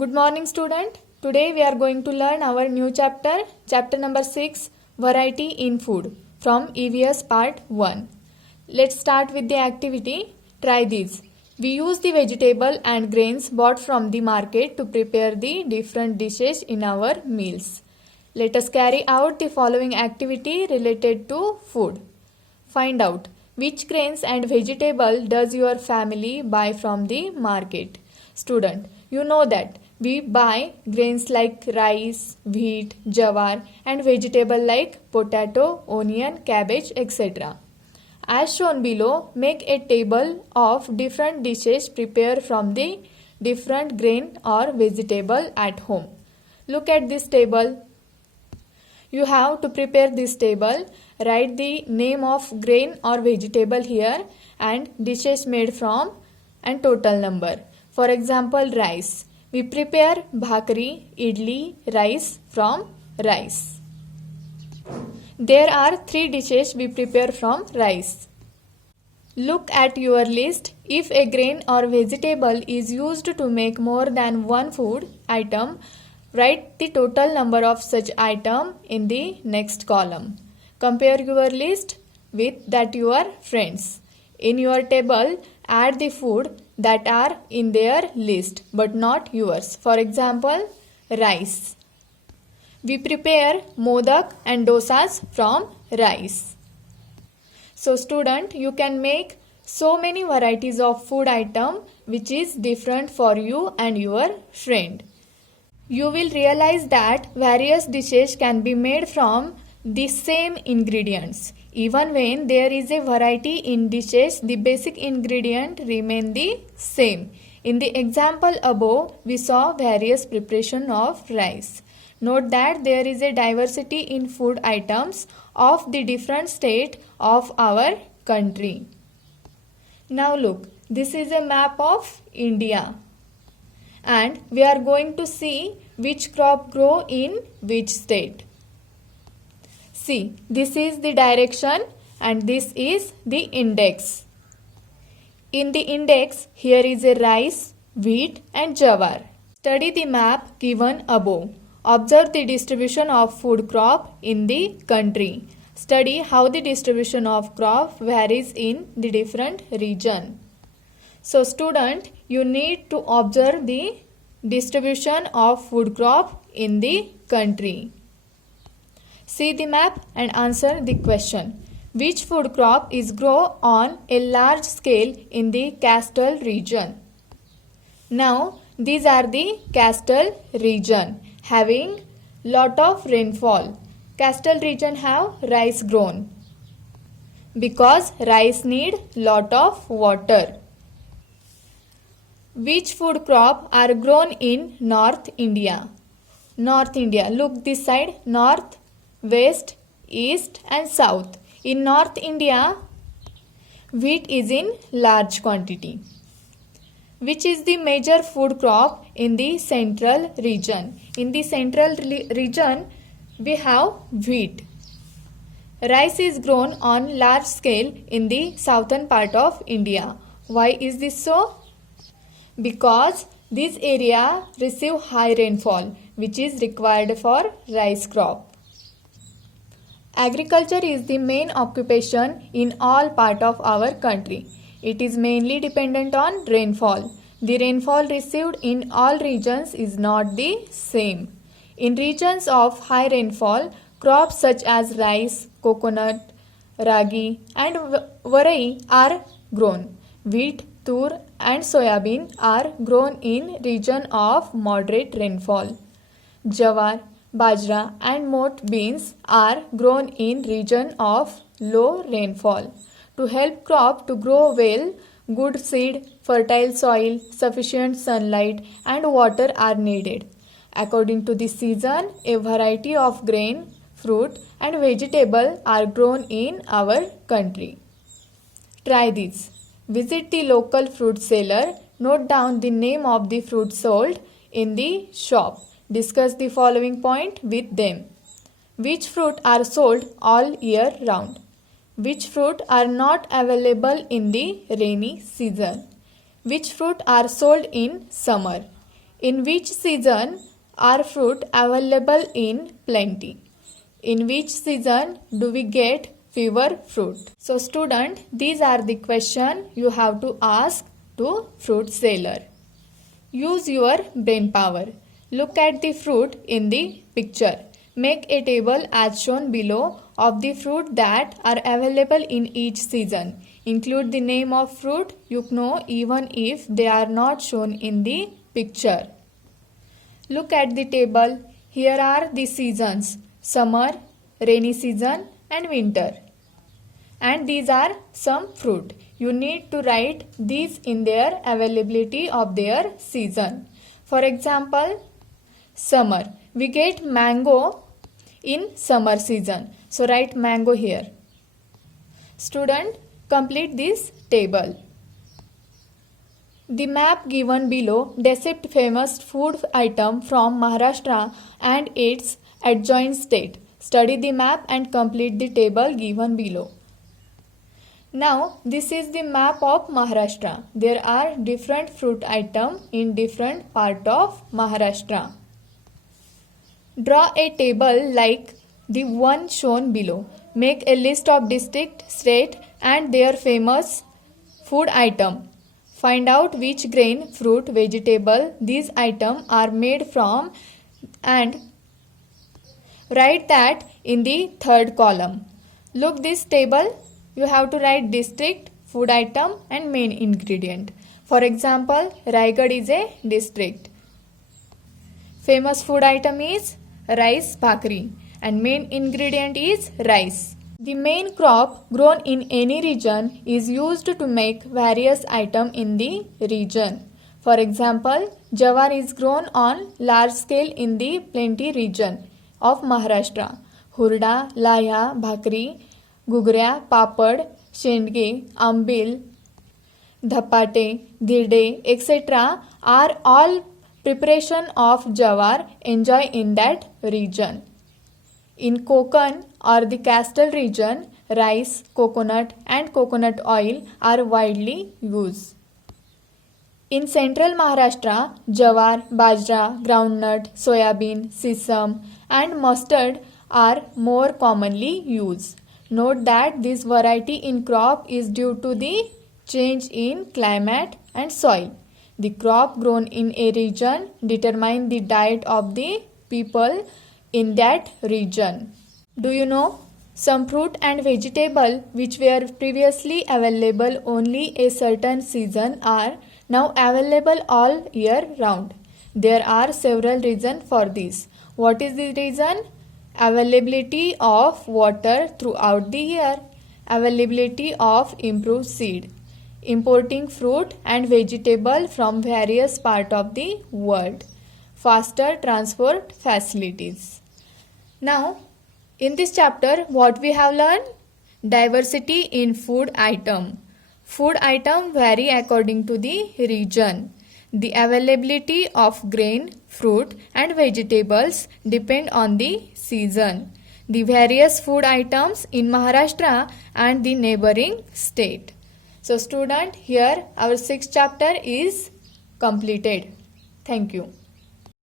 Good morning student. Today we are going to learn our new chapter number 6, Variety in Food from EVS part 1. Let's start with the activity. Try this. We use the vegetable and grains bought from the market to prepare the different dishes in our meals. Let us carry out the following activity related to food. Find out which grains and vegetable does your family buy from the market. Student, you know that we buy grains like rice, wheat, jawar and vegetable like potato, onion, cabbage, etc. As shown below, make a table of different dishes prepared from the different grain or vegetable at home. Look at this table. You have to prepare this table. Write the name of grain or vegetable here and dishes made from and total number. For example, rice. We prepare bhakri, idli, rice from rice. There are 3 dishes we prepare from rice. Look at your list. If a grain or vegetable is used to make more than one food item, write the total number of such item in the next column. Compare your list with that your friends. In your table, add the food that are in their list but not yours. For example, rice. We prepare modak and dosas from rice. So student, you can make so many varieties of food item which is different for you and your friend. You will realize that various dishes can be made from the same ingredients. Even when there is a variety in dishes, the basic ingredient remain the same. In the example above, we saw various preparation of rice. Note that there is a diversity in food items of the different state of our country. Now look, this is a map of India. And we are going to see which crop grow in which state. See, this is the direction and this is the index. In the index, here is a rice, wheat and jawar. Study the map given above. Observe the distribution of food crop in the country. Study how the distribution of crop varies in the different region. So student, you need to observe the distribution of food crop in the country. See the map and answer the question. Which food crop is grown on a large scale in the coastal region? Now, these are the coastal region having lot of rainfall. Coastal region have rice grown because rice need lot of water. Which food crop are grown in North India? North India. Look this side. North, West, East and South. In North India, wheat is in large quantity. Which is the major food crop in the central region? In the central region, we have wheat. Rice is grown on large scale in the southern part of India. Why is this so? Because this area receive high rainfall which is required for rice crop. Agriculture is the main occupation in all part of our country. It is mainly dependent on rainfall. The rainfall received in all regions is not the same. In regions of high rainfall, crops such as rice, coconut, ragi and varai are grown. Wheat, tur and soybean are grown in region of moderate rainfall. Jawar, bajra and mot beans are grown in region of low rainfall. To help crop to grow well, good seed, fertile soil, sufficient sunlight and water are needed. According to the season, a variety of grain, fruit and vegetable are grown in our country. Try this. Visit the local fruit seller. Note down the name of the fruit sold in the shop. Discuss the following point with them. Which fruit are sold all year round? Which fruit are not available in the rainy season? Which fruit are sold in summer? In which season are fruit available in plenty? In which season do we get fewer fruit? So student, these are the question you have to ask to fruit seller. Use your brain power. Look at the fruit in the picture. Make a table as shown below of the fruit that are available in each season. Include the name of fruit you know even if they are not shown in the picture. Look at the table. Here are the seasons: summer, rainy season and winter. And these are some fruit. You need to write these in their availability of their season. For example, summer. We get mango in summer season. So write mango here. Student, complete this table. The map given below depicts famous food item from Maharashtra and its adjoining state. Study the map and complete the table given below. Now, this is the map of Maharashtra. There are different fruit items in different part of Maharashtra. Draw a table like the one shown below. Make a list of district, state and their famous food item. Find out which grain, fruit, vegetable these items are made from and write that in the third column. Look this table. You have to write district, food item and main ingredient. For example, Raigad is a district. Famous food item is rice bhakri and main ingredient is rice. The main crop grown in any region is used to make various items in the region. For example, jawar is grown on large scale in the plenty region of Maharashtra. Hurda, laya, bhakri, गुगऱ्या, पापड, शेंडगे, आंबील, धपाटे, धिरडे, etc. are all preparation of jawar enjoyed in that region. In Konkan or the coastal region, rice, coconut and coconut oil are widely used. In central Maharashtra, jawar, bajra, groundnut, soybean, sesame and mustard are more commonly used. Note that this variety in crop is due to the change in climate and soil. The crop grown in a region determine the diet of the people in that region. Do you know? Some fruit and vegetable which were previously available only a certain season are now available all year round. There are several reasons for this. What is the reason? Availability of water throughout the year, availability of improved seed, importing fruit and vegetable from various parts of the world, faster transport facilities. Now, in this chapter, what we have learned? Diversity in food item. Food item vary according to the region. The availability of grain, fruit and vegetables depend on the season. The various food items in Maharashtra and the neighboring state. So student, here our 6th chapter is completed. Thank you.